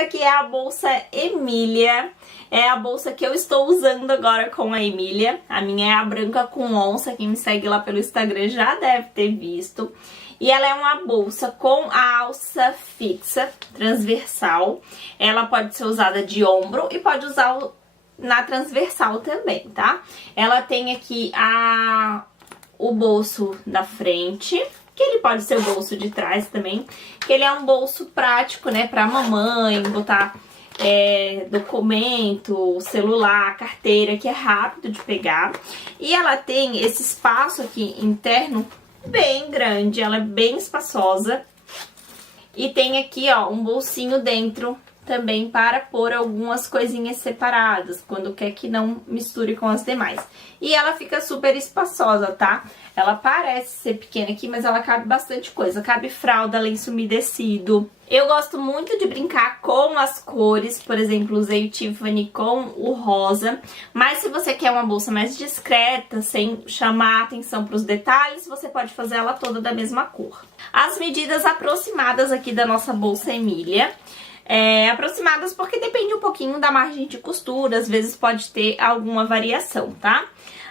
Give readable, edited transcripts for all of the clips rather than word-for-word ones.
daqui é a bolsa Emília. É a bolsa que eu estou usando agora com a Emília. A minha é a branca com onça. Quem me segue lá pelo Instagram já deve ter visto. E ela é uma bolsa com a alça fixa, transversal. Ela pode ser usada de ombro e pode usar na transversal também, tá? Ela tem aqui o bolso da frente, que ele pode ser o bolso de trás também, que ele é um bolso prático, né, pra mamãe, botar documento, celular, carteira, que é rápido de pegar. E ela tem esse espaço aqui interno bem grande, ela é bem espaçosa. E tem aqui, ó, um bolsinho dentro também para pôr algumas coisinhas separadas, quando quer que não misture com as demais. E ela fica super espaçosa, tá? Ela parece ser pequena aqui, mas ela cabe bastante coisa. Cabe fralda, lenço umedecido. Eu gosto muito de brincar com as cores, por exemplo, usei o Tiffany com o rosa. Mas se você quer uma bolsa mais discreta, sem chamar atenção para os detalhes, você pode fazer ela toda da mesma cor. As medidas aproximadas aqui da nossa bolsa Emília. Aproximadas porque depende um pouquinho da margem de costura, às vezes pode ter alguma variação, tá?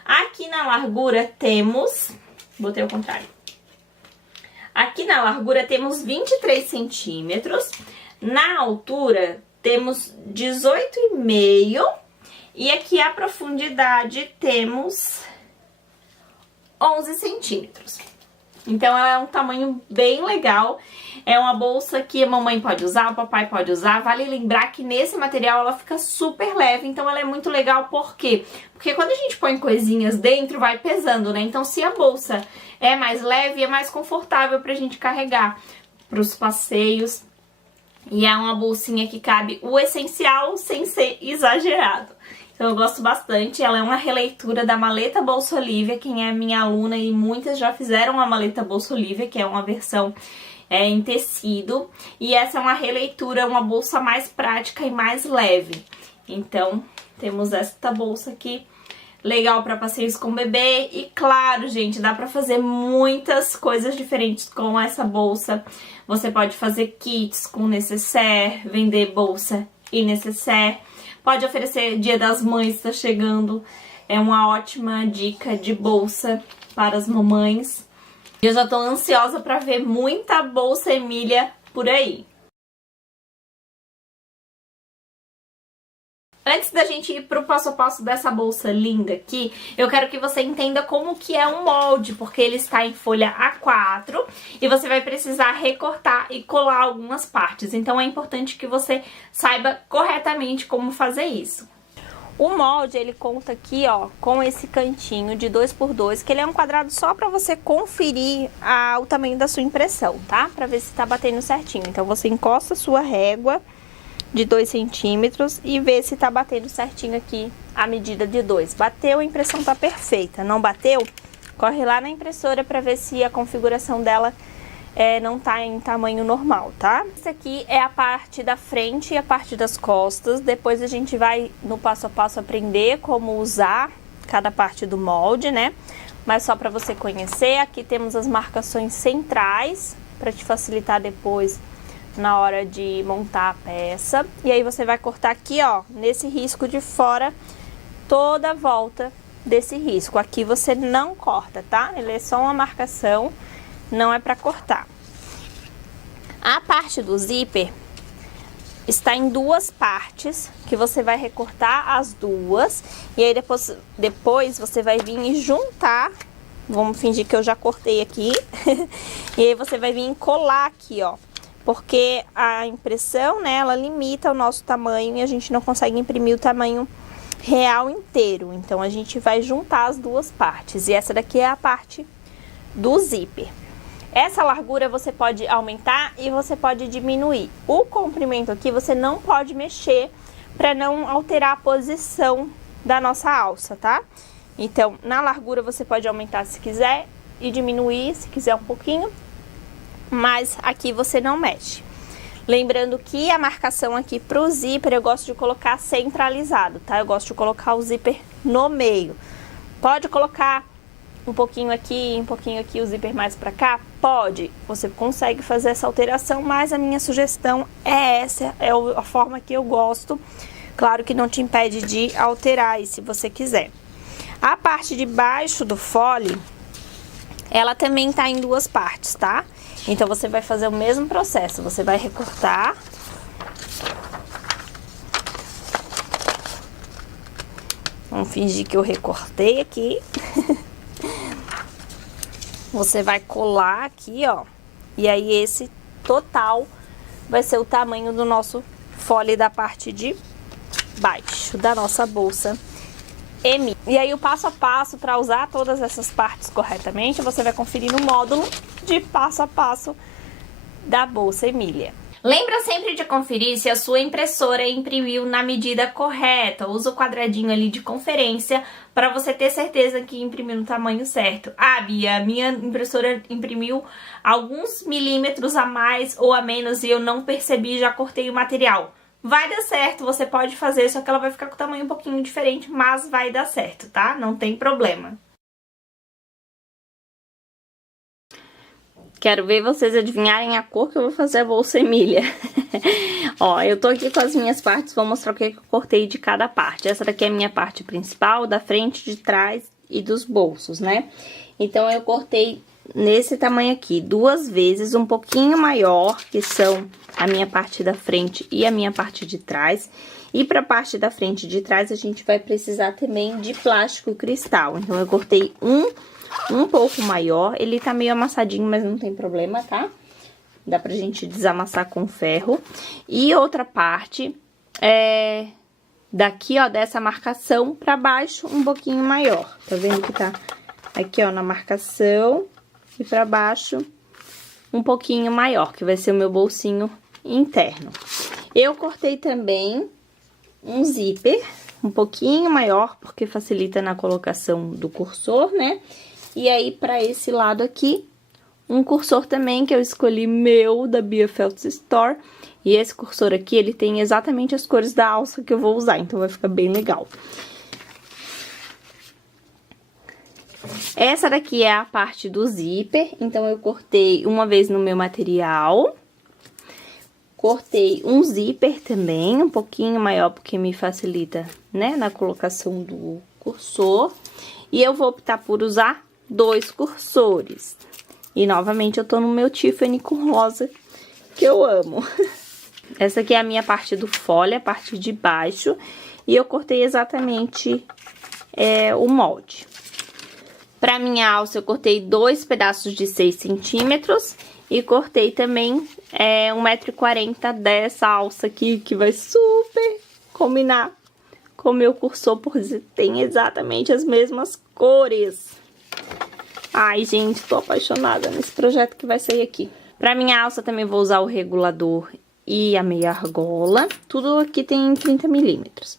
Aqui na largura temos... Botei ao contrário. Aqui na largura temos 23 centímetros, na altura temos 18,5 e aqui a profundidade temos 11 centímetros. Então ela é um tamanho bem legal, é uma bolsa que a mamãe pode usar, o papai pode usar. Vale lembrar que nesse material ela fica super leve, então ela é muito legal. Por quê? Porque quando a gente põe coisinhas dentro, vai pesando, né? Então se a bolsa é mais leve, é mais confortável pra gente carregar pros passeios. E é uma bolsinha que cabe o essencial sem ser exagerado. Então eu gosto bastante, ela é uma releitura da maleta Bolsa Olivia. Quem é minha aluna e muitas já fizeram a maleta Bolsa Olivia, que é uma versão em tecido. E essa é uma releitura, uma bolsa mais prática e mais leve. Então temos esta bolsa aqui, legal para passeios com bebê. E claro, gente, dá para fazer muitas coisas diferentes com essa bolsa. Você pode fazer kits com necessaire, vender bolsa e necessaire. Pode oferecer Dia das Mães, tá chegando. É uma ótima dica de bolsa para as mamães. Eu já tô ansiosa para ver muita bolsa Emília por aí. Antes da gente ir pro passo a passo dessa bolsa linda aqui, eu quero que você entenda como que é um molde, porque ele está em folha A4 e você vai precisar recortar e colar algumas partes. Então é importante que você saiba corretamente como fazer isso. O molde, ele conta aqui, ó, com esse cantinho de 2x2, que ele é um quadrado só para você conferir o tamanho da sua impressão, tá? Para ver se tá batendo certinho. Então você encosta a sua régua de 2 centímetros e ver se tá batendo certinho aqui a medida de 2. Bateu, a impressão tá perfeita. Não bateu? Corre lá na impressora para ver se a configuração dela não tá em tamanho normal, tá? Essa aqui é a parte da frente e a parte das costas. Depois a gente vai no passo a passo aprender como usar cada parte do molde, né? Mas só para você conhecer, aqui temos as marcações centrais para te facilitar depois na hora de montar a peça. E aí você vai cortar aqui, ó, nesse risco de fora, toda a volta desse risco. Aqui você não corta, tá? Ele é só uma marcação, não é pra cortar. A parte do zíper está em duas partes, que você vai recortar as duas. E aí depois você vai vir e juntar. Vamos fingir que eu já cortei aqui. E aí você vai vir e colar aqui, ó. Porque a impressão, né, ela limita o nosso tamanho e a gente não consegue imprimir o tamanho real inteiro. Então, a gente vai juntar as duas partes. E essa daqui é a parte do zíper. Essa largura você pode aumentar e você pode diminuir. O comprimento aqui você não pode mexer para não alterar a posição da nossa alça, tá? Então, na largura você pode aumentar se quiser e diminuir se quiser um pouquinho. Mas aqui você não mexe. Lembrando que a marcação aqui pro zíper eu gosto de colocar centralizado, tá? Eu gosto de colocar o zíper no meio. Pode colocar um pouquinho aqui, o zíper mais pra cá? Pode, você consegue fazer essa alteração, mas a minha sugestão é essa, é a forma que eu gosto. Claro que não te impede de alterar aí, se você quiser. A parte de baixo do fole, ela também tá em duas partes, tá? Então, você vai fazer o mesmo processo, você vai recortar. Vamos fingir que eu recortei aqui. Você vai colar aqui, ó. E aí, esse total vai ser o tamanho do nosso fole da parte de baixo da nossa bolsa Emília. E aí, o passo a passo para usar todas essas partes corretamente, você vai conferir no módulo de passo a passo da bolsa Emília. Lembra sempre de conferir se a sua impressora imprimiu na medida correta. Usa o quadradinho ali de conferência para você ter certeza que imprimiu no tamanho certo. Ah, Bia, minha impressora imprimiu alguns milímetros a mais ou a menos e eu não percebi, já cortei o material. Vai dar certo, você pode fazer, só que ela vai ficar com o tamanho um pouquinho diferente, mas vai dar certo, tá? Não tem problema. Quero ver vocês adivinharem a cor que eu vou fazer a bolsa Emília. Ó, eu tô aqui com as minhas partes, vou mostrar o que eu cortei de cada parte. Essa daqui é a minha parte principal, da frente, de trás e dos bolsos, né? Então, eu cortei nesse tamanho aqui, duas vezes, um pouquinho maior, que são a minha parte da frente e a minha parte de trás. E pra parte da frente e de trás, a gente vai precisar também de plástico cristal. Então, eu cortei um pouco maior, ele tá meio amassadinho, mas não tem problema, tá? Dá pra gente desamassar com ferro. E outra parte, daqui, ó, dessa marcação pra baixo, um pouquinho maior. Tá vendo que tá aqui, ó, na marcação e pra baixo, um pouquinho maior, que vai ser o meu bolsinho interno. Eu cortei também um zíper um pouquinho maior, porque facilita na colocação do cursor, né? E aí, pra esse lado aqui, um cursor também que eu escolhi meu, da Bia Feltz Store. E esse cursor aqui, ele tem exatamente as cores da alça que eu vou usar, então vai ficar bem legal. Essa daqui é a parte do zíper, então eu cortei uma vez no meu material. Cortei um zíper também, um pouquinho maior, porque me facilita, né, na colocação do cursor. E eu vou optar por usar 2 cursores. E, novamente, eu tô no meu Tiffany com rosa, que eu amo. Essa aqui é a minha parte do fole, a parte de baixo. E eu cortei exatamente o molde. Pra minha alça, eu cortei 2 pedaços de 6 centímetros. E cortei também 1,40 m dessa alça aqui, que vai super combinar com o meu cursor, porque tem exatamente as mesmas cores. Ai, gente, tô apaixonada nesse projeto que vai sair aqui. Pra minha alça também vou usar o regulador e a meia argola. Tudo aqui tem 30 milímetros.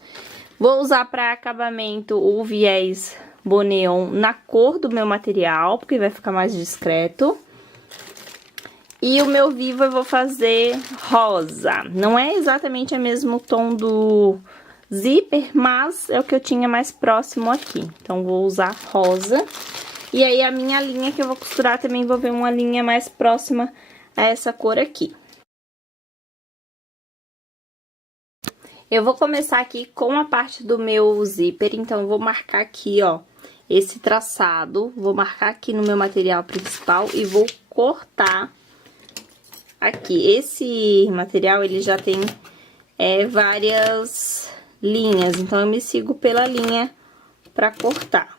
Vou usar pra acabamento o viés Boneon na cor do meu material, porque vai ficar mais discreto. E o meu vivo eu vou fazer rosa. Não é exatamente o mesmo tom do zíper, mas é o que eu tinha mais próximo aqui. Então, vou usar rosa. E aí, a minha linha que eu vou costurar também vou ver uma linha mais próxima a essa cor aqui. Eu vou começar aqui com a parte do meu zíper, então eu vou marcar aqui, ó, esse traçado. Vou marcar aqui no meu material principal e vou cortar aqui. Esse material, ele já tem várias linhas, então eu me sigo pela linha pra cortar.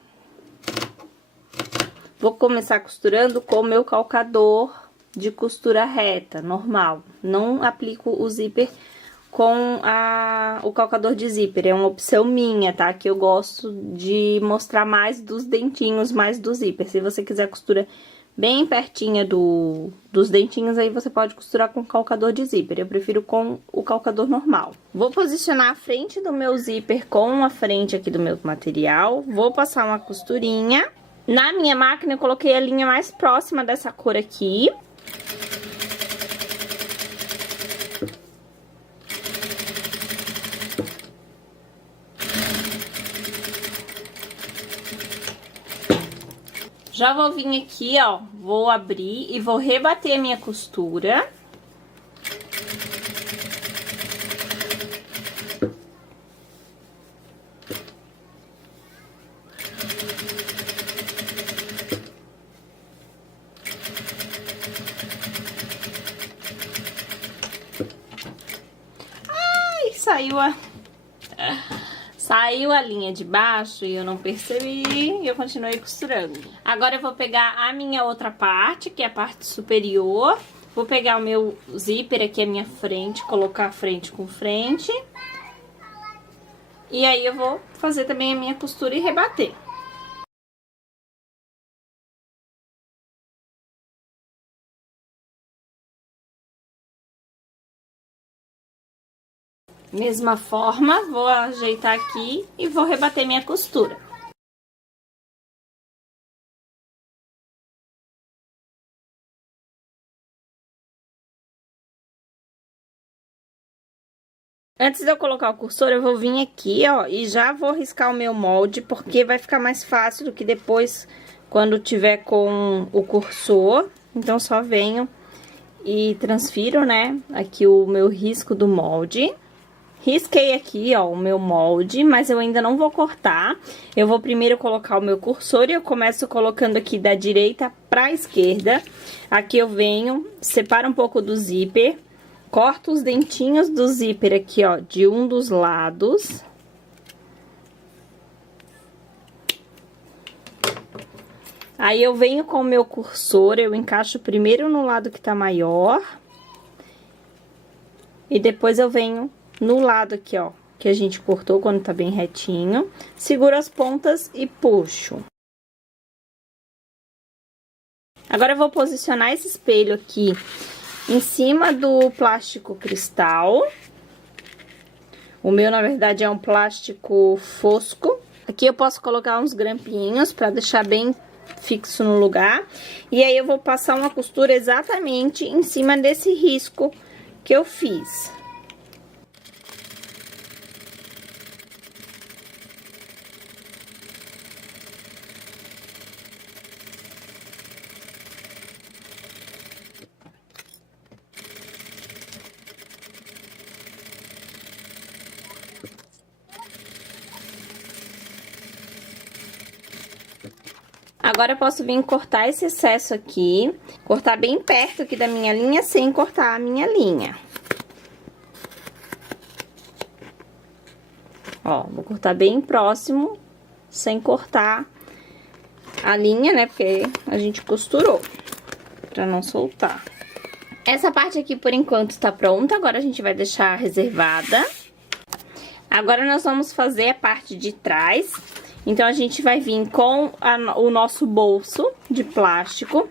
Vou começar costurando com o meu calcador de costura reta, normal. Não aplico o zíper com o calcador de zíper, é uma opção minha, tá? Que eu gosto de mostrar mais dos dentinhos, mais do zíper. Se você quiser costura bem pertinha dos dentinhos, aí você pode costurar com calcador de zíper. Eu prefiro com o calcador normal. Vou posicionar a frente do meu zíper com a frente aqui do meu material. Vou passar uma costurinha. Na minha máquina, eu coloquei a linha mais próxima dessa cor aqui. Já vou vir aqui, ó, vou abrir e vou rebater a minha costura. Ai, saiu a linha de baixo e eu não percebi e eu continuei costurando. Agora eu vou pegar a minha outra parte, que é a parte superior. Vou pegar o meu zíper aqui à minha frente, colocar frente com frente. E aí eu vou fazer também a minha costura e rebater. Mesma forma, vou ajeitar aqui e vou rebater minha costura. Antes de eu colocar o cursor, eu vou vir aqui, ó, e já vou riscar o meu molde, porque vai ficar mais fácil do que depois, quando tiver com o cursor. Então, só venho e transfiro, né, aqui o meu risco do molde. Risquei aqui, ó, o meu molde, mas eu ainda não vou cortar. Eu vou primeiro colocar o meu cursor e eu começo colocando aqui da direita pra esquerda. Aqui eu venho, separo um pouco do zíper, corto os dentinhos do zíper aqui, ó, de um dos lados. Aí eu venho com o meu cursor, eu encaixo primeiro no lado que tá maior. E depois eu venho no lado aqui, ó, que a gente cortou quando tá bem retinho. Seguro as pontas e puxo. Agora eu vou posicionar esse espelho aqui em cima do plástico cristal. O meu, na verdade, é um plástico fosco. Aqui eu posso colocar uns grampinhos pra deixar bem fixo no lugar. E aí eu vou passar uma costura exatamente em cima desse risco que eu fiz. Agora eu posso vir cortar esse excesso aqui, cortar bem perto aqui da minha linha, sem cortar a minha linha. Ó, vou cortar bem próximo, sem cortar a linha, né, porque a gente costurou, pra não soltar. Essa parte aqui, por enquanto, tá pronta, agora a gente vai deixar reservada. Agora nós vamos fazer a parte de trás. Então, a gente vai vir com o nosso bolso de plástico.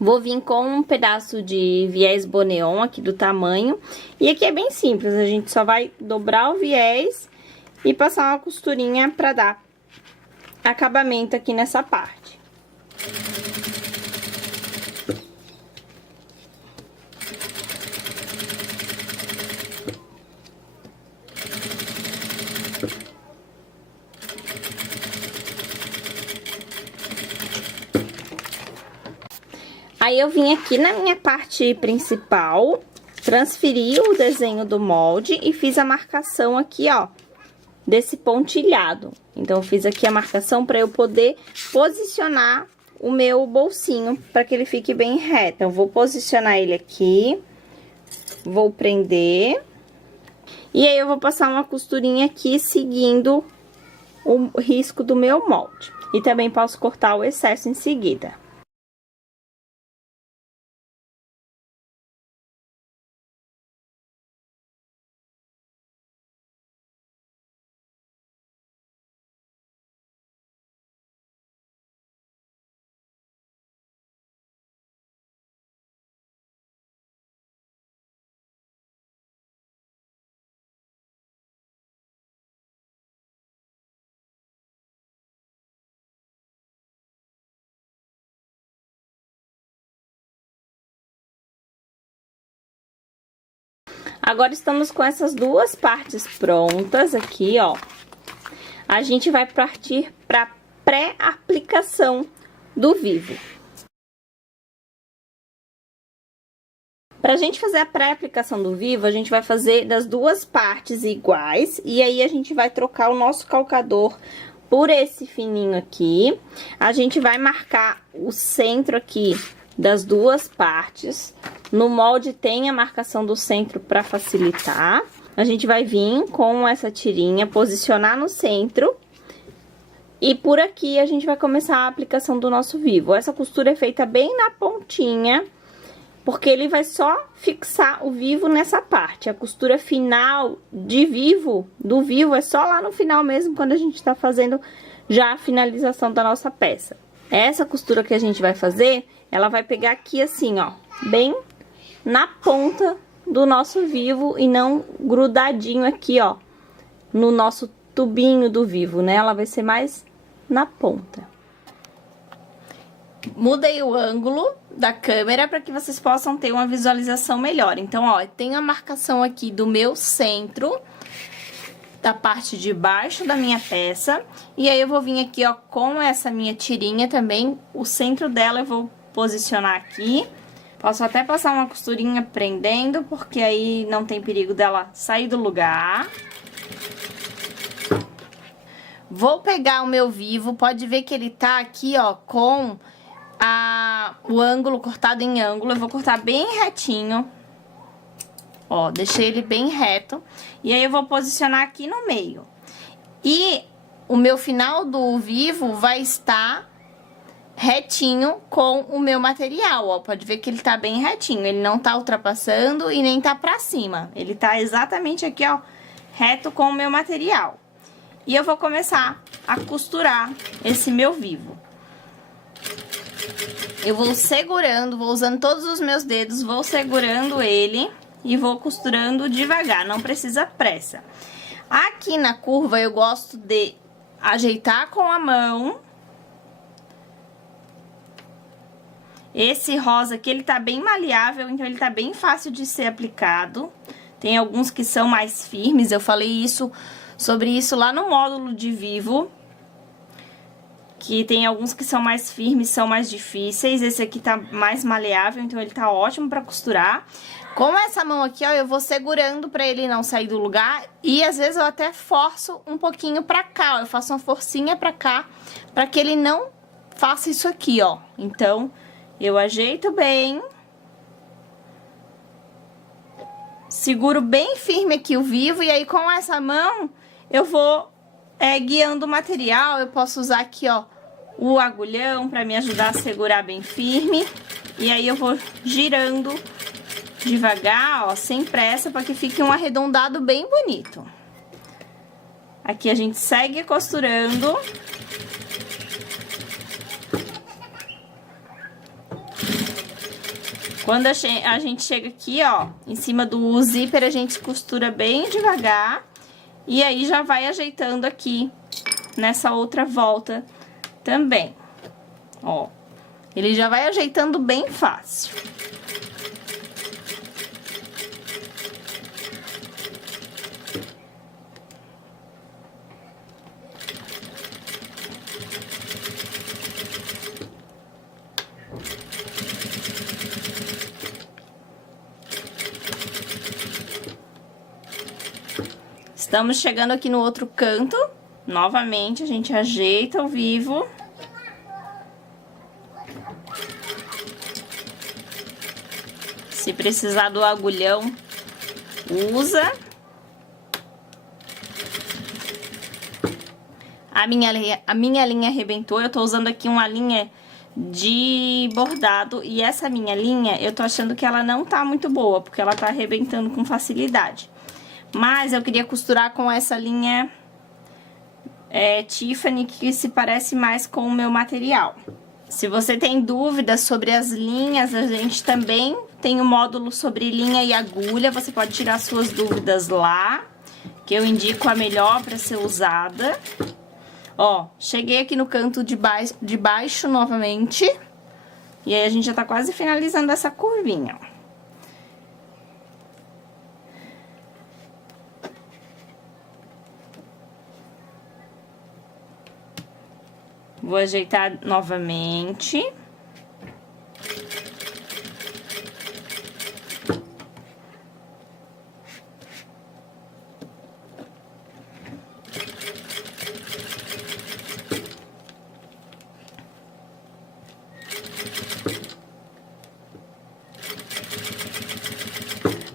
Vou vir com um pedaço de viés boneon aqui do tamanho. E aqui é bem simples, a gente só vai dobrar o viés e passar uma costurinha pra dar acabamento aqui nessa parte. Aí, eu vim aqui na minha parte principal, transferi o desenho do molde e fiz a marcação aqui, ó, desse pontilhado. Então, eu fiz aqui a marcação para eu poder posicionar o meu bolsinho, para que ele fique bem reto. Então, vou posicionar ele aqui, vou prender, e aí eu vou passar uma costurinha aqui, seguindo o risco do meu molde. E também posso cortar o excesso em seguida. Agora, estamos com essas duas partes prontas aqui, ó. A gente vai partir para pré-aplicação do vivo. Pra gente fazer a pré-aplicação do vivo, a gente vai fazer das duas partes iguais. E aí, a gente vai trocar o nosso calcador por esse fininho aqui. A gente vai marcar o centro aqui das duas partes. No molde tem a marcação do centro para facilitar. A gente vai vir com essa tirinha, posicionar no centro. E por aqui a gente vai começar a aplicação do nosso vivo. Essa costura é feita bem na pontinha, porque ele vai só fixar o vivo nessa parte. A costura final de vivo, do vivo, é só lá no final mesmo, quando a gente tá fazendo já a finalização da nossa peça. Essa costura que a gente vai fazer, ela vai pegar aqui assim, ó, bem na ponta do nosso vivo e não grudadinho aqui, ó, no nosso tubinho do vivo, né? Ela vai ser mais na ponta. Mudei o ângulo da câmera para que vocês possam ter uma visualização melhor. Então, ó, tem a marcação aqui do meu centro, da parte de baixo da minha peça. E aí, eu vou vir aqui, ó, com essa minha tirinha também. O centro dela eu vou posicionar aqui. Posso até passar uma costurinha prendendo, porque aí não tem perigo dela sair do lugar. Vou pegar o meu vivo, pode ver que ele tá aqui, ó, com o ângulo cortado em ângulo. Eu vou cortar bem retinho. Ó, deixei ele bem reto. E aí, eu vou posicionar aqui no meio. E o meu final do vivo vai estar retinho com o meu material, ó. Pode ver que ele tá bem retinho. Ele não tá ultrapassando e nem tá pra cima. Ele tá exatamente aqui, ó, reto com o meu material. E eu vou começar a costurar esse meu vivo. Eu vou segurando, vou usando todos os meus dedos, vou segurando ele e vou costurando devagar, não precisa pressa. Aqui na curva eu gosto de ajeitar com a mão. Esse rosa aqui, ele tá bem maleável, então ele tá bem fácil de ser aplicado. Tem alguns que são mais firmes, eu falei sobre isso lá no módulo de vivo. Que tem alguns que são mais firmes, são mais difíceis. Esse aqui tá mais maleável, então ele tá ótimo pra costurar. Com essa mão aqui, ó, eu vou segurando pra ele não sair do lugar. E às vezes eu até forço um pouquinho pra cá, ó. Eu faço uma forcinha pra cá, pra que ele não faça isso aqui, ó. Então, eu ajeito bem. Seguro bem firme aqui o vivo. E aí, com essa mão, eu vou guiando o material. Eu posso usar aqui, ó, o agulhão pra me ajudar a segurar bem firme. E aí, eu vou girando devagar, ó, sem pressa, para que fique um arredondado bem bonito. Aqui a gente segue costurando. Quando a gente chega aqui, ó, em cima do zíper, a gente costura bem devagar. E aí, já vai ajeitando aqui, nessa outra volta também. Ó, ele já vai ajeitando bem fácil. Estamos chegando aqui no outro canto. Novamente, a gente ajeita o vivo. Se precisar do agulhão, usa. A minha linha arrebentou. Eu tô usando aqui uma linha de bordado. E essa minha linha, eu tô achando que ela não tá muito boa, porque ela tá arrebentando com facilidade. Mas eu queria costurar com essa linha Tiffany, que se parece mais com o meu material. Se você tem dúvidas sobre as linhas, a gente também tem um módulo sobre linha e agulha. Você pode tirar suas dúvidas lá, que eu indico a melhor para ser usada. Ó, cheguei aqui no canto de baixo novamente. E aí, a gente já tá quase finalizando essa curvinha, ó. Vou ajeitar novamente.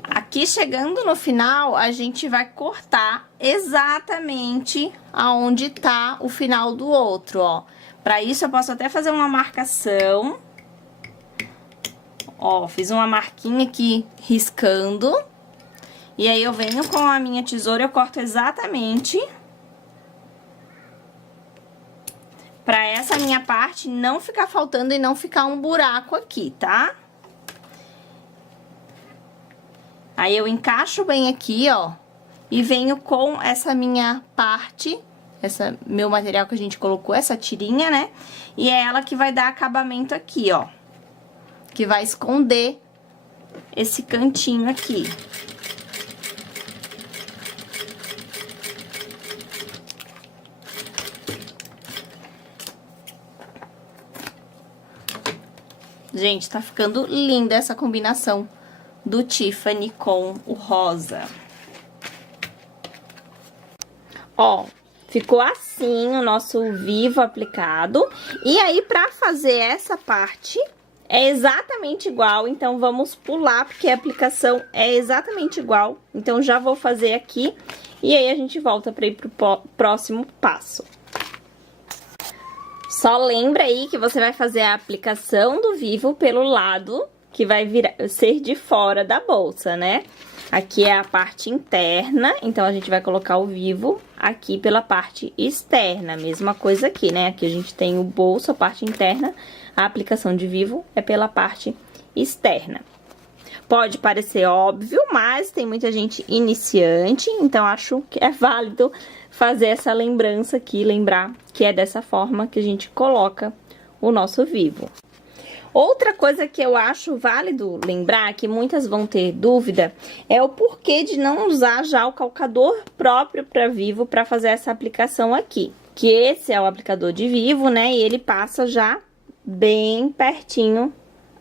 Aqui, chegando no final, a gente vai cortar exatamente aonde tá o final do outro, ó. Pra isso, eu posso até fazer uma marcação. Ó, fiz uma marquinha aqui, riscando. E aí, eu venho com a minha tesoura, eu corto exatamente pra essa minha parte não ficar faltando e não ficar um buraco aqui, tá? Aí, eu encaixo bem aqui, ó, e venho com essa minha parte, meu material que a gente colocou, essa tirinha, né? E é ela que vai dar acabamento aqui, ó, que vai esconder esse cantinho aqui. Gente, tá ficando linda essa combinação do Tiffany com o rosa. Ó, ficou assim o nosso vivo aplicado. E aí, pra fazer essa parte, é exatamente igual. Então, vamos pular, porque a aplicação é exatamente igual. Então, já vou fazer aqui. E aí, a gente volta pra ir pro próximo passo. Só lembra aí que você vai fazer a aplicação do vivo pelo lado que vai ser de fora da bolsa, né? Aqui é a parte interna, então a gente vai colocar o vivo aqui pela parte externa. Mesma coisa aqui, né? Aqui a gente tem o bolso, a parte interna, a aplicação de vivo é pela parte externa. Pode parecer óbvio, mas tem muita gente iniciante, então acho que é válido fazer essa lembrança aqui, lembrar que é dessa forma que a gente coloca o nosso vivo. Outra coisa que eu acho válido lembrar, que muitas vão ter dúvida, é o porquê de não usar já o calcador próprio para vivo para fazer essa aplicação aqui. Que esse é o aplicador de vivo, né? E ele passa já bem pertinho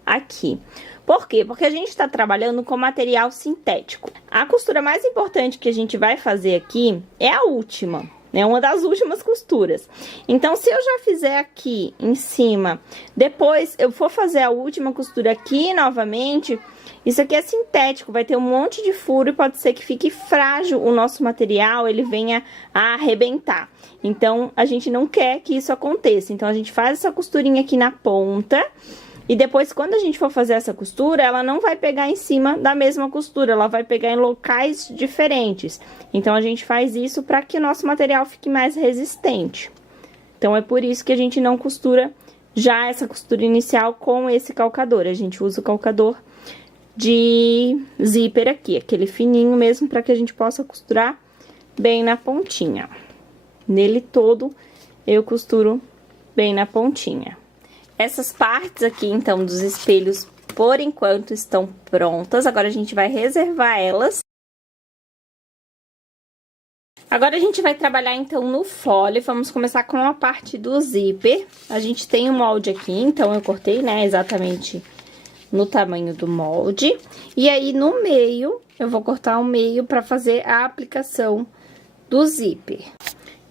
aqui. Por quê? Porque a gente está trabalhando com material sintético. A costura mais importante que a gente vai fazer aqui é a última. É uma das últimas costuras. Então, se eu já fizer aqui em cima, depois eu for fazer a última costura aqui novamente, isso aqui é sintético, vai ter um monte de furo e pode ser que fique frágil o nosso material, ele venha a arrebentar. Então, a gente não quer que isso aconteça. Então, a gente faz essa costurinha aqui na ponta. E depois, quando a gente for fazer essa costura, ela não vai pegar em cima da mesma costura, ela vai pegar em locais diferentes. Então, a gente faz isso para que o nosso material fique mais resistente. Então, é por isso que a gente não costura já essa costura inicial com esse calcador. A gente usa o calcador de zíper aqui, aquele fininho mesmo, para que a gente possa costurar bem na pontinha. Nele todo, eu costuro bem na pontinha. Essas partes aqui, então, dos espelhos, por enquanto, estão prontas. Agora, a gente vai reservar elas. Agora, a gente vai trabalhar, então, no fole. Vamos começar com a parte do zíper. A gente tem um molde aqui, então, eu cortei, né, exatamente no tamanho do molde. E aí, no meio, eu vou cortar o meio pra fazer a aplicação do zíper.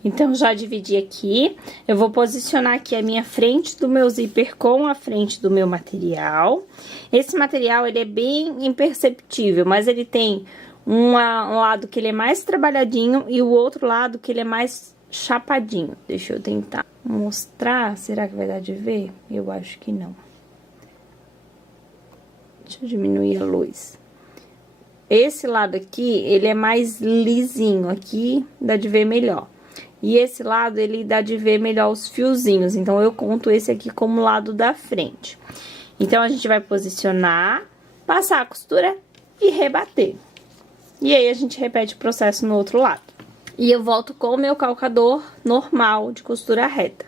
Então, já dividi aqui, eu vou posicionar aqui a minha frente do meu zíper com a frente do meu material. Esse material, ele é bem imperceptível, mas ele tem um lado que ele é mais trabalhadinho e o outro lado que ele é mais chapadinho. Deixa eu tentar mostrar, será que vai dar de ver? Eu acho que não. Deixa eu diminuir a luz. Esse lado aqui, ele é mais lisinho, aqui dá de ver melhor. E esse lado, ele dá de ver melhor os fiozinhos, então eu conto esse aqui como lado da frente. Então, a gente vai posicionar, passar a costura e rebater. E aí, a gente repete o processo no outro lado. E eu volto com o meu calcador normal de costura reta.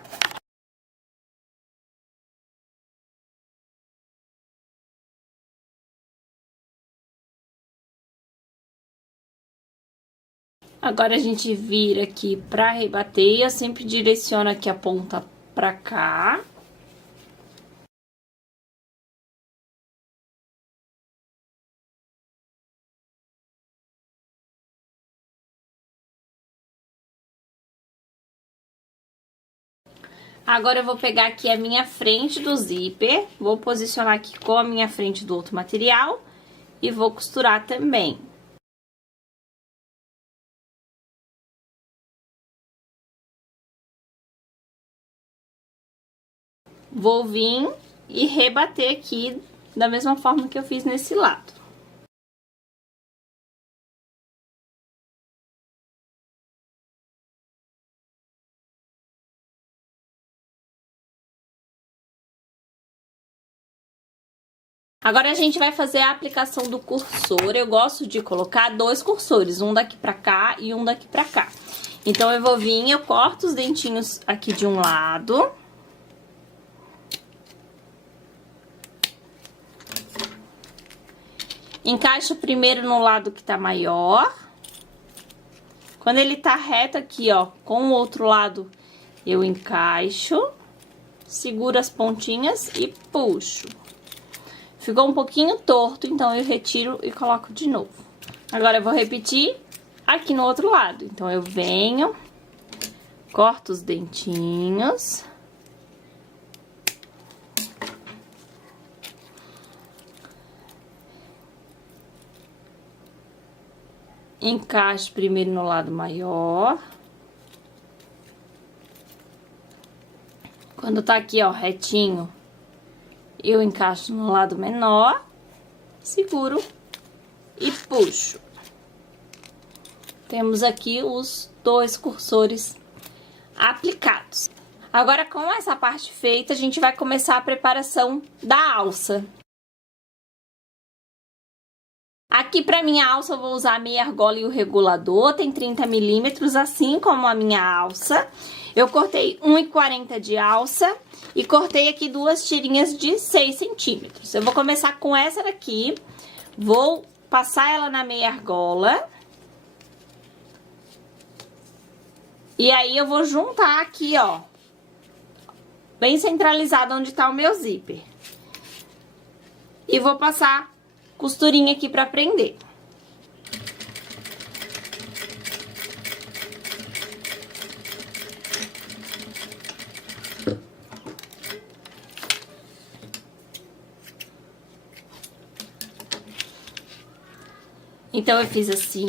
Agora, a gente vira aqui pra rebater e eu sempre direciono aqui a ponta pra cá. Agora eu vou pegar aqui a minha frente do zíper, vou posicionar aqui com a minha frente do outro material e vou costurar também. Vou vir e rebater aqui da mesma forma que eu fiz nesse lado. Agora a gente vai fazer a aplicação do cursor. Eu gosto de colocar 2 cursores, um daqui pra cá e um daqui pra cá. Então eu vou vir, eu corto os dentinhos aqui de um lado. Encaixo primeiro no lado que tá maior. Quando ele tá reto aqui, ó, com o outro lado, eu encaixo, seguro as pontinhas e puxo. Ficou um pouquinho torto, então eu retiro e coloco de novo. Agora eu vou repetir aqui no outro lado. Então eu venho, corto os dentinhos. Encaixo primeiro no lado maior. Quando tá aqui, ó, retinho, eu encaixo no lado menor, seguro e puxo. Temos aqui os 2 cursores aplicados. Agora, com essa parte feita, a gente vai começar a preparação da alça. Aqui pra minha alça eu vou usar a meia argola e o regulador, tem 30 milímetros, assim como a minha alça. Eu cortei 1,40 de alça e cortei aqui 2 tirinhas de 6 centímetros. Eu vou começar com essa daqui, vou passar ela na meia argola. E aí eu vou juntar aqui, ó, bem centralizado onde tá o meu zíper. E vou passar costurinha aqui pra prender. Então, eu fiz assim.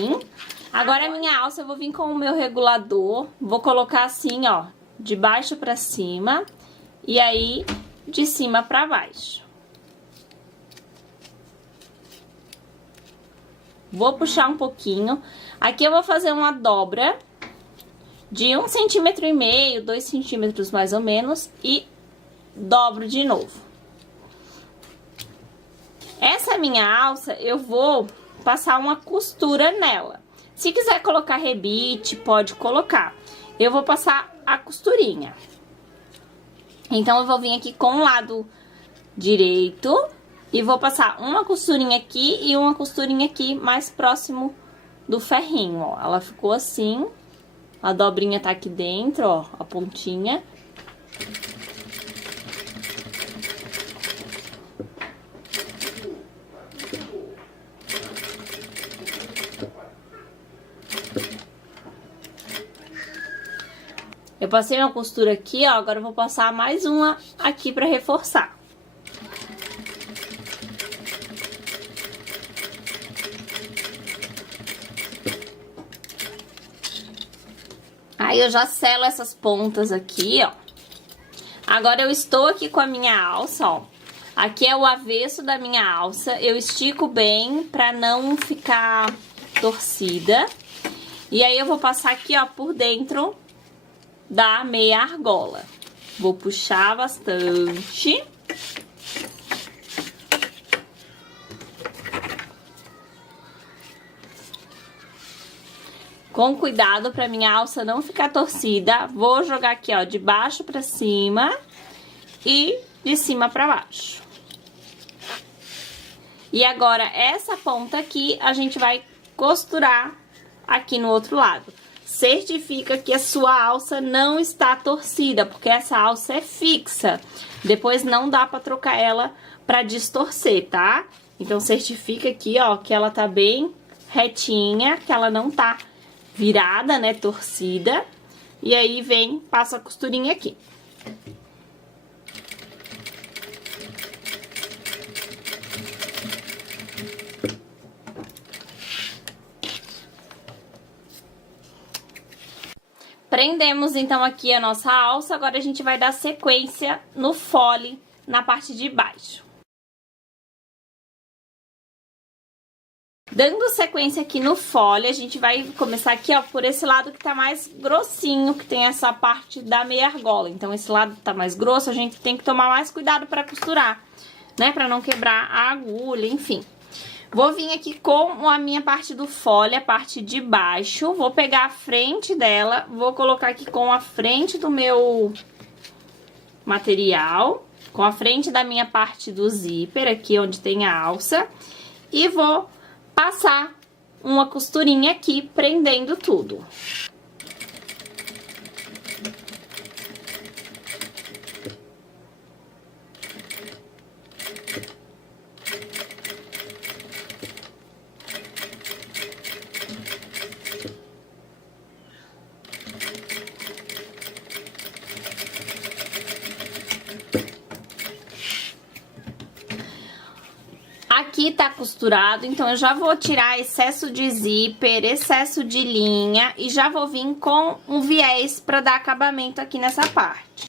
Agora, a minha alça, eu vou vir com o meu regulador. Vou colocar assim, ó, de baixo pra cima. E aí, de cima pra baixo. Vou puxar um pouquinho. Aqui eu vou fazer uma dobra de 1,5 cm, 2 centímetros mais ou menos. E dobro de novo. Essa minha alça, eu vou passar uma costura nela. Se quiser colocar rebite, pode colocar. Eu vou passar a costurinha. Então, eu vou vir aqui com o lado direito e vou passar uma costurinha aqui e uma costurinha aqui mais próximo do ferrinho, ó. Ela ficou assim, a dobrinha tá aqui dentro, ó, a pontinha. Eu passei uma costura aqui, ó, agora eu vou passar mais uma aqui pra reforçar. Aí eu já selo essas pontas aqui, ó. Agora eu estou aqui com a minha alça, ó. Aqui é o avesso da minha alça, eu estico bem pra não ficar torcida. E aí eu vou passar aqui, ó, por dentro da meia argola. Vou puxar bastante. Com cuidado pra minha alça não ficar torcida. Vou jogar aqui, ó, de baixo pra cima e de cima pra baixo. E agora, essa ponta aqui, a gente vai costurar aqui no outro lado. certifica que a sua alça não está torcida, porque essa alça é fixa. Depois não dá pra trocar ela pra distorcer, tá? Então certifica aqui, ó, que ela tá bem retinha, que ela não tá virada, né, torcida. E aí vem, passa a costurinha aqui. Prendemos, então, aqui a nossa alça. Agora, a gente vai dar sequência no fole, na parte de baixo. Dando sequência aqui no fole, a gente vai começar aqui, ó, por esse lado que tá mais grossinho, que tem essa parte da meia argola. Então, esse lado tá mais grosso, a gente tem que tomar mais cuidado pra costurar, né? Pra não quebrar a agulha, enfim. Vou vir aqui com a minha parte do fole, a parte de baixo. Vou pegar a frente dela, vou colocar aqui com a frente do meu material, com a frente da minha parte do zíper, aqui onde tem a alça. E vou passar uma costurinha aqui, prendendo tudo. Aqui tá costurado, então eu já vou tirar excesso de zíper, excesso de linha e já vou vir com um viés pra dar acabamento aqui nessa parte.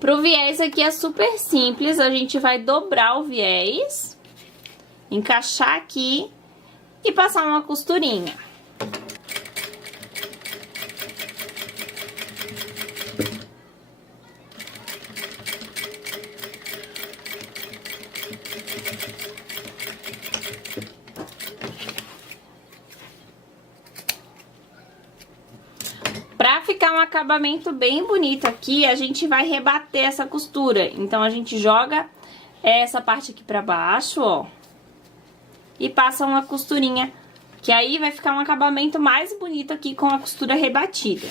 Pro viés aqui é super simples, a gente vai dobrar o viés, encaixar aqui e passar uma costurinha. Pra ficar um acabamento bem bonito aqui, a gente vai rebater essa costura. Então, a gente joga essa parte aqui pra baixo, ó. E passa uma costurinha, que aí vai ficar um acabamento mais bonito aqui com a costura rebatida.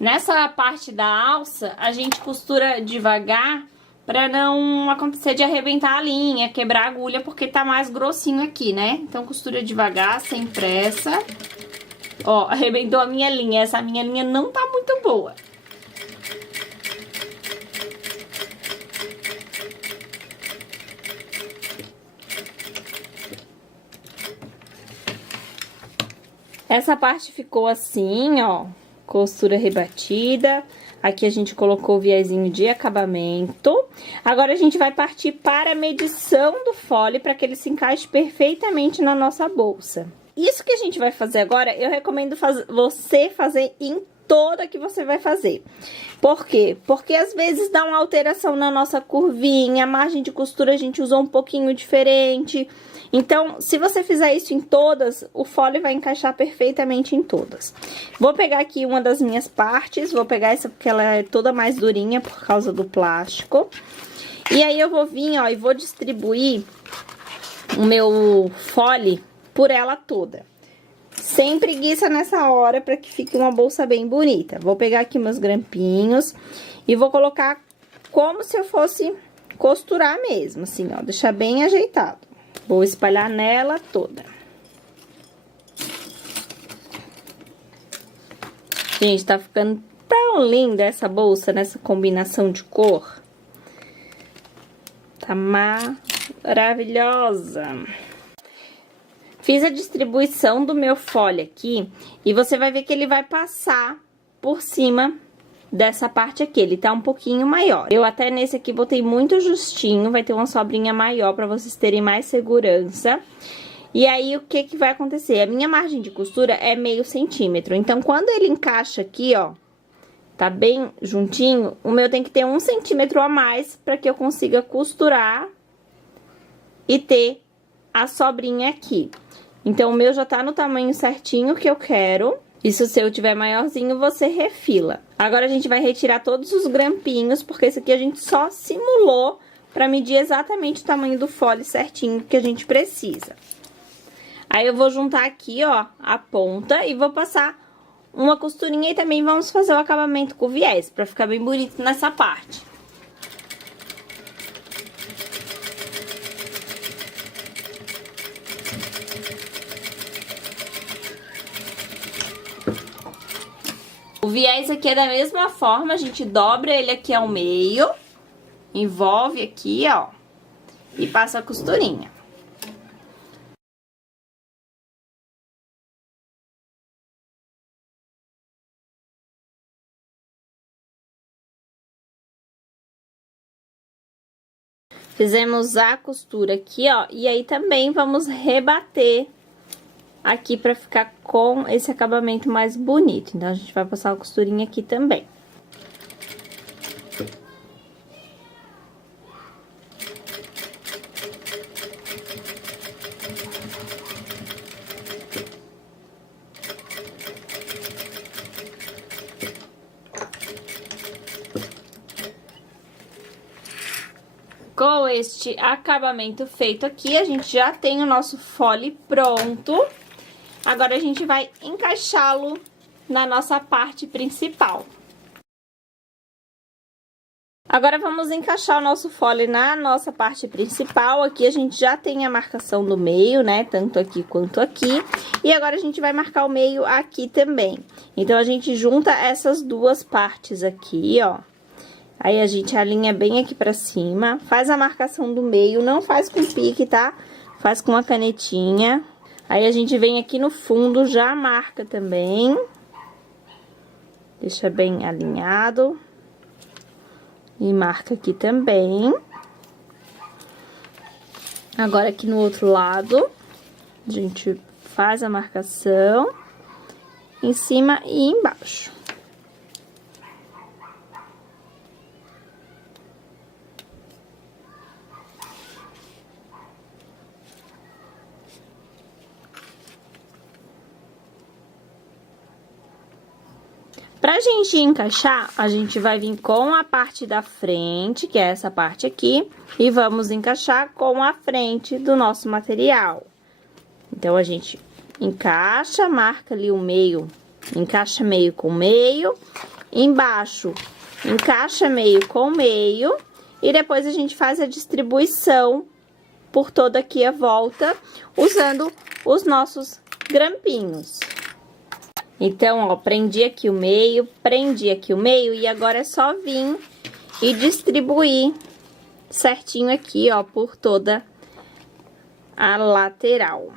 Nessa parte da alça, a gente costura devagar pra não acontecer de arrebentar a linha, quebrar a agulha, porque tá mais grossinho aqui, né? Então, costura devagar, sem pressa. Ó, arrebentou a minha linha. Essa minha linha não tá muito boa. Essa parte ficou assim, ó, costura rebatida. Aqui a gente colocou o viezinho de acabamento. Agora a gente vai partir para a medição do fole para que ele se encaixe perfeitamente na nossa bolsa. Isso que a gente vai fazer agora, eu recomendo você fazer em toda que você vai fazer. Por quê? Porque às vezes dá uma alteração na nossa curvinha, a margem de costura a gente usou um pouquinho diferente. Então, se você fizer isso em todas, o fole vai encaixar perfeitamente em todas. Vou pegar aqui uma das minhas partes, vou pegar essa porque ela é toda mais durinha por causa do plástico. E aí eu vou vir, ó, e vou distribuir o meu fole por ela toda. Sem preguiça nessa hora, para que fique uma bolsa bem bonita. Vou pegar aqui meus grampinhos e vou colocar como se eu fosse costurar mesmo, assim, ó, deixar bem ajeitado. Vou espalhar nela toda. Gente, tá ficando tão linda essa bolsa, nessa combinação de cor. Tá maravilhosa. Fiz a distribuição do meu fole aqui e você vai ver que ele vai passar por cima dessa parte aqui, ele tá um pouquinho maior. Eu até nesse aqui botei muito justinho, vai ter uma sobrinha maior pra vocês terem mais segurança. E aí, o que que vai acontecer? A minha margem de costura é meio centímetro, então quando ele encaixa aqui, ó, tá bem juntinho, o meu tem que ter 1 centímetro a mais pra que eu consiga costurar e ter a sobrinha aqui. Então, o meu já tá no tamanho certinho que eu quero. E se o seu tiver maiorzinho, você refila. Agora, a gente vai retirar todos os grampinhos, porque esse aqui a gente só simulou pra medir exatamente o tamanho do fole certinho que a gente precisa. Aí eu vou juntar aqui, ó, a ponta e vou passar uma costurinha e também vamos fazer o acabamento com viés, pra ficar bem bonito nessa parte. O viés aqui é da mesma forma, a gente dobra ele aqui ao meio, envolve aqui, ó, e passa a costurinha. Fizemos a costura aqui, ó, e aí também vamos rebater aqui pra ficar com esse acabamento mais bonito. Então, a gente vai passar a costurinha aqui também. Com este acabamento feito aqui, a gente já tem o nosso fole pronto. Agora, a gente vai encaixá-lo na nossa parte principal. Agora, vamos encaixar o nosso fole na nossa parte principal. Aqui, a gente já tem a marcação do meio, né? Tanto aqui quanto aqui. E agora, a gente vai marcar o meio aqui também. Então, a gente junta essas duas partes aqui, ó. Aí, a gente alinha bem aqui pra cima, faz a marcação do meio, não faz com pique, tá? Faz com a canetinha. Aí, a gente vem aqui no fundo, já marca também. Deixa bem alinhado. E marca aqui também. Agora, aqui no outro lado, a gente faz a marcação em cima e embaixo. Pra gente encaixar, a gente vai vir com a parte da frente, que é essa parte aqui, e vamos encaixar com a frente do nosso material. Então, a gente encaixa, marca ali o meio, encaixa meio com meio, embaixo, encaixa meio com meio, e depois a gente faz a distribuição por toda aqui a volta, usando os nossos grampinhos. Então, ó, prendi aqui o meio, e agora é só vir e distribuir certinho aqui, ó, por toda a lateral.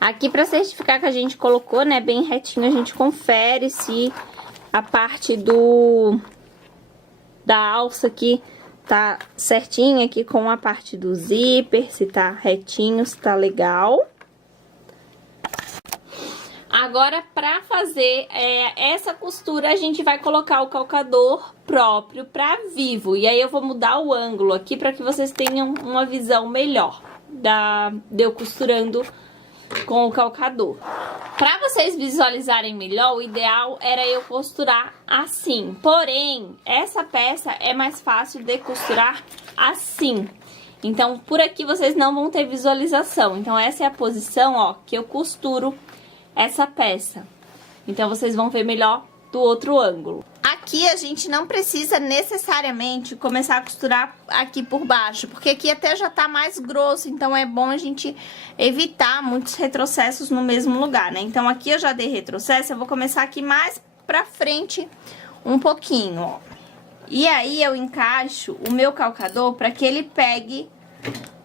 Aqui, pra certificar que a gente colocou, né, bem retinho, a gente confere se a parte da alça aqui tá certinho aqui com a parte do zíper, se tá retinho, se tá legal. Agora, pra fazer essa costura, a gente vai colocar o calcador próprio pra Vivo. E aí, eu vou mudar o ângulo aqui pra que vocês tenham uma visão melhor de eu costurando com o calcador. Pra vocês visualizarem melhor, o ideal era eu costurar assim. Porém, essa peça é mais fácil de costurar assim. Então, por aqui vocês não vão ter visualização. Então, essa é a posição, ó, que eu costuro essa peça. Então, vocês vão ver melhor do outro ângulo. Aqui a gente não precisa necessariamente começar a costurar aqui por baixo, porque aqui até já tá mais grosso, então é bom a gente evitar muitos retrocessos no mesmo lugar, né? Então, aqui eu já dei retrocesso, eu vou começar aqui mais pra frente um pouquinho, ó. E aí, eu encaixo o meu calcador pra que ele pegue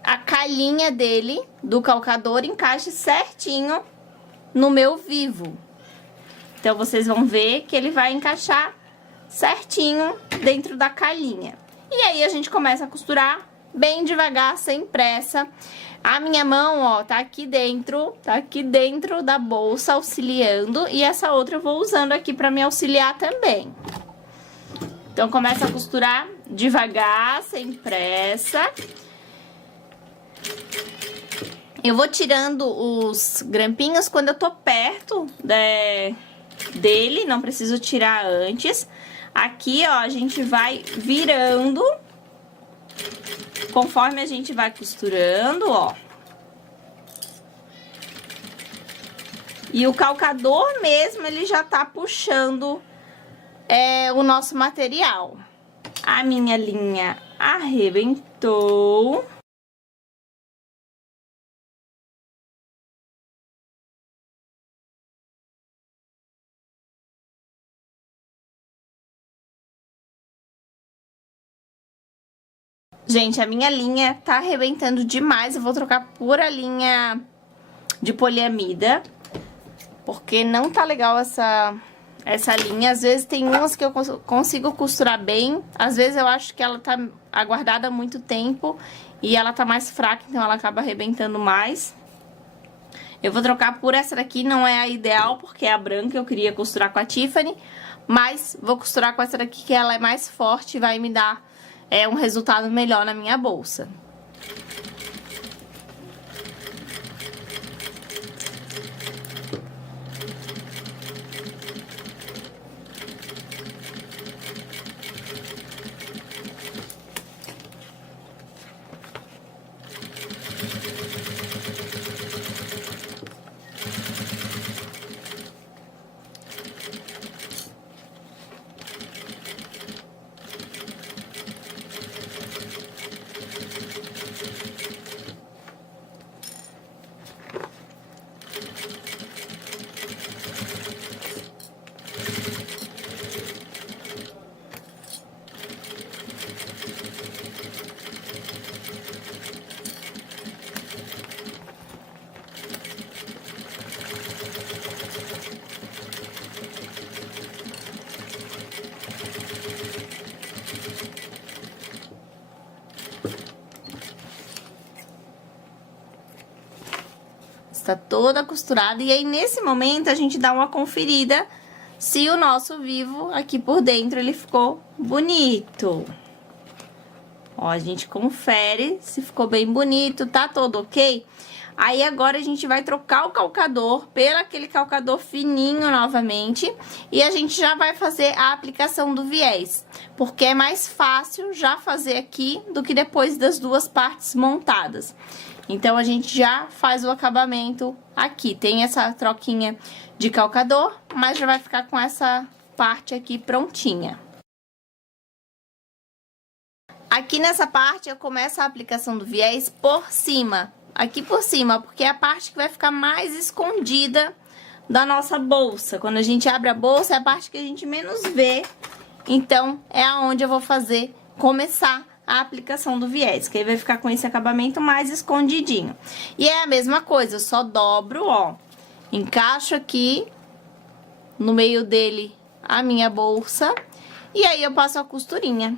a calhinha dele, do calcador, encaixe certinho no meu vivo. Então, vocês vão ver que ele vai encaixar certinho dentro da calhinha. E aí, a gente começa a costurar bem devagar, sem pressa. A minha mão, ó, tá aqui dentro da bolsa, auxiliando. E essa outra eu vou usando aqui pra me auxiliar também. Então, começa a costurar devagar, sem pressa. Eu vou tirando os grampinhos quando eu tô perto dele, não preciso tirar antes. Aqui, ó, a gente vai virando conforme a gente vai costurando, ó. E o calcador mesmo, ele já tá puxando o nosso material. A minha linha arrebentou. Gente, a minha linha tá arrebentando demais. Eu vou trocar por a linha de poliamida, porque não tá legal essa linha. Às vezes tem umas que eu consigo costurar bem, às vezes eu acho que ela tá aguardada há muito tempo e ela tá mais fraca, então ela acaba arrebentando mais. Eu vou trocar por essa daqui, não é a ideal, porque é a branca, eu queria costurar com a Tiffany, mas vou costurar com essa daqui, que ela é mais forte e vai me dar um resultado melhor na minha bolsa. Está toda costurada, e aí nesse momento a gente dá uma conferida se o nosso vivo aqui por dentro ele ficou bonito. Ó, a gente confere se ficou bem bonito, tá todo ok? Aí agora a gente vai trocar o calcador pelo aquele calcador fininho novamente, e a gente já vai fazer a aplicação do viés, porque é mais fácil já fazer aqui do que depois das duas partes montadas. Então, a gente já faz o acabamento aqui. Tem essa troquinha de calcador, mas já vai ficar com essa parte aqui prontinha. Aqui nessa parte, eu começo a aplicação do viés por cima. Aqui por cima, porque é a parte que vai ficar mais escondida da nossa bolsa. Quando a gente abre a bolsa, é a parte que a gente menos vê. Então, é aonde eu vou começar a aplicação do viés, que aí vai ficar com esse acabamento mais escondidinho. E é a mesma coisa, eu só dobro, ó, encaixo aqui no meio dele a minha bolsa, e aí eu passo a costurinha.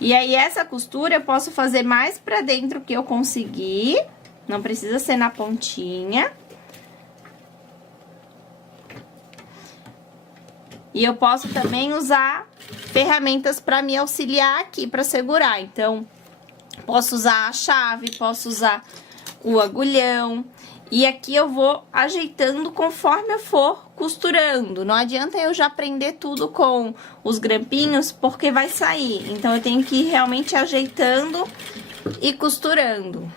E aí essa costura eu posso fazer mais pra dentro que eu conseguir, não precisa ser na pontinha. E eu posso também usar ferramentas para me auxiliar aqui, para segurar. Então, posso usar a chave, posso usar o agulhão. E aqui eu vou ajeitando conforme eu for costurando. Não adianta eu já prender tudo com os grampinhos, porque vai sair. Então, eu tenho que ir realmente ajeitando e costurando.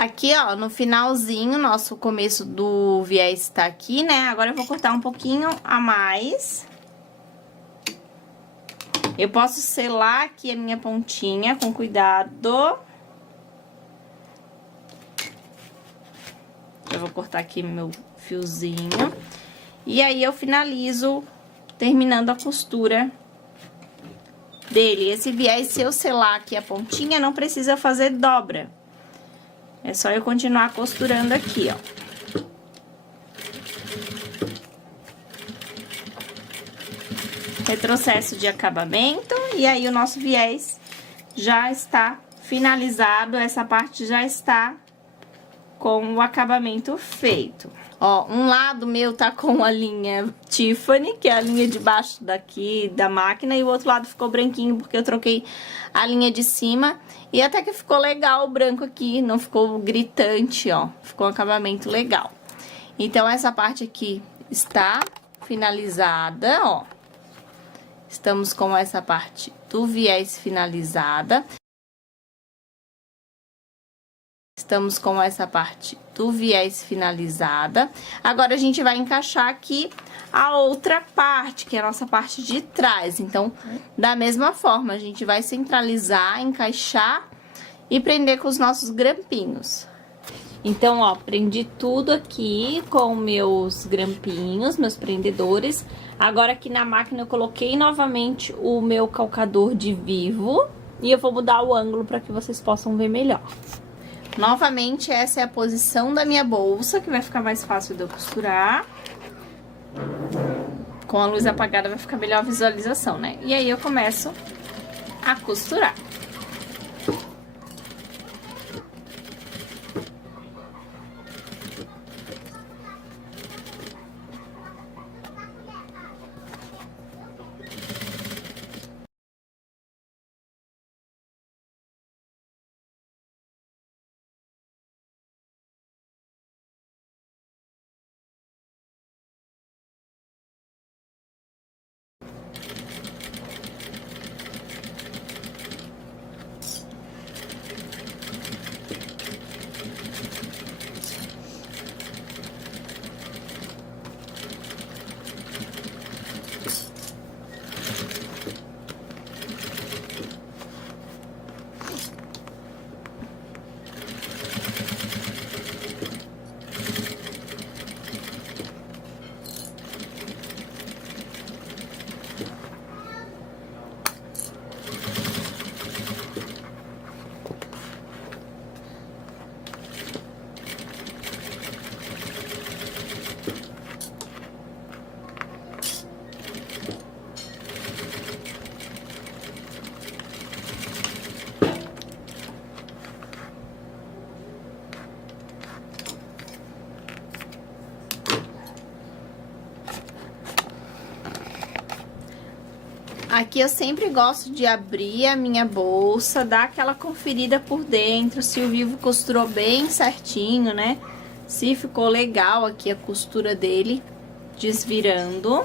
Aqui, ó, no finalzinho, nosso começo do viés tá aqui, né? Agora eu vou cortar um pouquinho a mais. Eu posso selar aqui a minha pontinha com cuidado. Eu vou cortar aqui meu fiozinho. E aí, eu finalizo terminando a costura dele. Esse viés, se eu selar aqui a pontinha, não precisa fazer dobra. É só eu continuar costurando aqui, ó. Retrocesso de acabamento. E aí, o nosso viés já está finalizado. Essa parte já está com o acabamento feito. Ó, um lado meu tá com a linha Tiffany, que é a linha de baixo daqui da máquina, e o outro lado ficou branquinho, porque eu troquei a linha de cima. E até que ficou legal o branco aqui, não ficou gritante, ó. Ficou um acabamento legal. Então, essa parte aqui está finalizada, ó. Estamos com essa parte do viés finalizada. Estamos com essa parte do viés finalizada. Agora, a gente vai encaixar aqui a outra parte, que é a nossa parte de trás. Então, da mesma forma, a gente vai centralizar, encaixar e prender com os nossos grampinhos. Então, ó, prendi tudo aqui com meus grampinhos, meus prendedores. Agora, aqui na máquina, eu coloquei novamente o meu calcador de vivo. E eu vou mudar o ângulo para que vocês possam ver melhor. Novamente, essa é a posição da minha bolsa, que vai ficar mais fácil de eu costurar. Com a luz apagada vai ficar melhor a visualização, né? E aí, eu começo a costurar. Aqui eu sempre gosto de abrir a minha bolsa, dar aquela conferida por dentro, se o vivo costurou bem certinho, né? Se ficou legal aqui a costura dele, desvirando.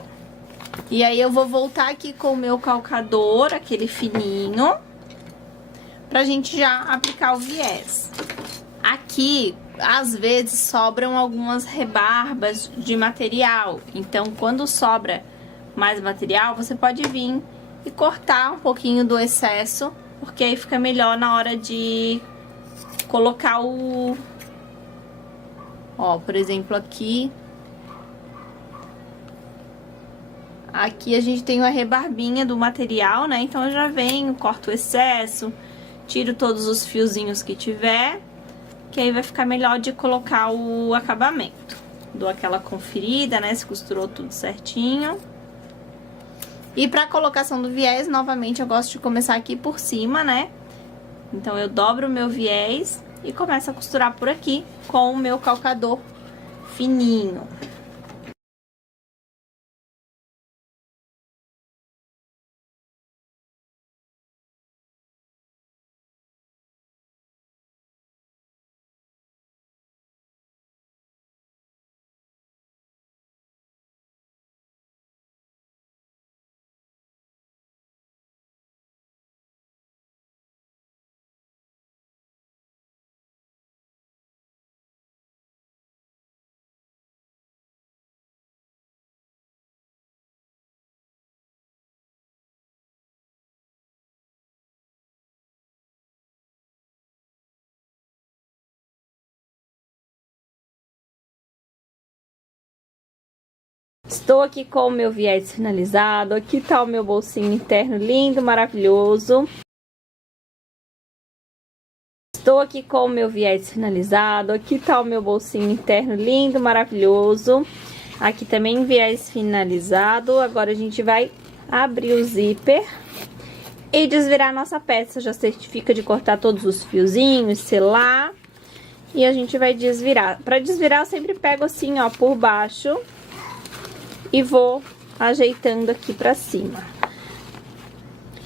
E aí eu vou voltar aqui com o meu calcador, aquele fininho, pra gente já aplicar o viés. Aqui, às vezes, sobram algumas rebarbas de material. Então, quando sobra mais material, você pode vir e cortar um pouquinho do excesso, porque aí fica melhor na hora de colocar o... Ó, por exemplo, aqui a gente tem uma rebarbinha do material, né? Então, eu já venho, corto o excesso, tiro todos os fiozinhos que tiver, que aí vai ficar melhor de colocar o acabamento. Dou aquela conferida, né? Se costurou tudo certinho. E pra colocação do viés, novamente, eu gosto de começar aqui por cima, né? Então, eu dobro o meu viés e começo a costurar por aqui com o meu calcador fininho. Estou aqui com o meu viés finalizado. Aqui tá o meu bolsinho interno lindo, maravilhoso. Estou aqui com o meu viés finalizado. Aqui tá o meu bolsinho interno lindo, maravilhoso. Aqui também viés finalizado. Agora a gente vai abrir o zíper e desvirar a nossa peça. Já certifica de cortar todos os fiozinhos, selar. E a gente vai desvirar. Para desvirar eu sempre pego assim, ó, por baixo e vou ajeitando aqui pra cima.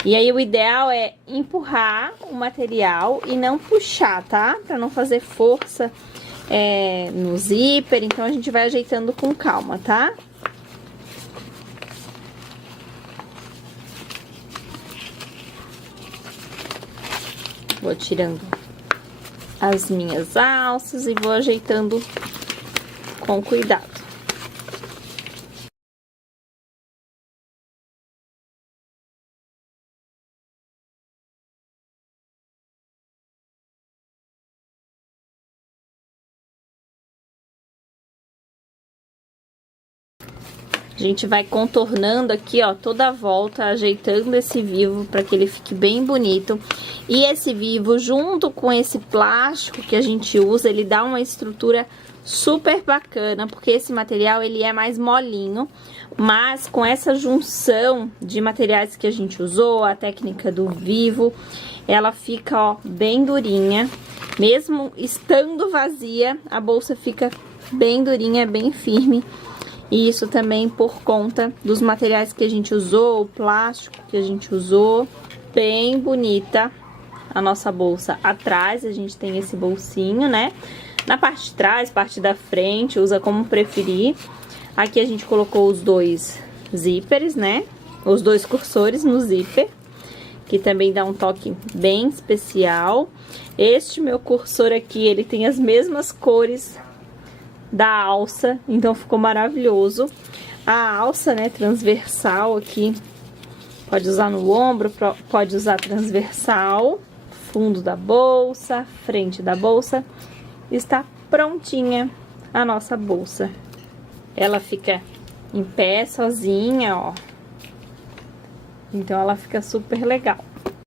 E aí o ideal é empurrar o material e não puxar, tá? Pra não fazer força no zíper, então a gente vai ajeitando com calma, tá? Vou tirando as minhas alças e vou ajeitando com cuidado. A gente vai contornando aqui, ó, toda a volta, ajeitando esse vivo para que ele fique bem bonito. E esse vivo, junto com esse plástico que a gente usa, ele dá uma estrutura super bacana, porque esse material, ele é mais molinho, mas com essa junção de materiais que a gente usou, a técnica do vivo, ela fica, ó, bem durinha. Mesmo estando vazia, a bolsa fica bem durinha, bem firme. E isso também por conta dos materiais que a gente usou, o plástico que a gente usou. Bem bonita a nossa bolsa atrás, a gente tem esse bolsinho, né? Na parte de trás, parte da frente, usa como preferir. Aqui a gente colocou os dois zíperes, né? Os dois cursores no zíper, que também dá um toque bem especial. Este meu cursor aqui, ele tem as mesmas cores da alça, então ficou maravilhoso. A alça, né, transversal aqui, pode usar no ombro, pode usar transversal, fundo da bolsa, frente da bolsa. Está prontinha a nossa bolsa. Ela fica em pé sozinha, ó. Então ela fica super legal.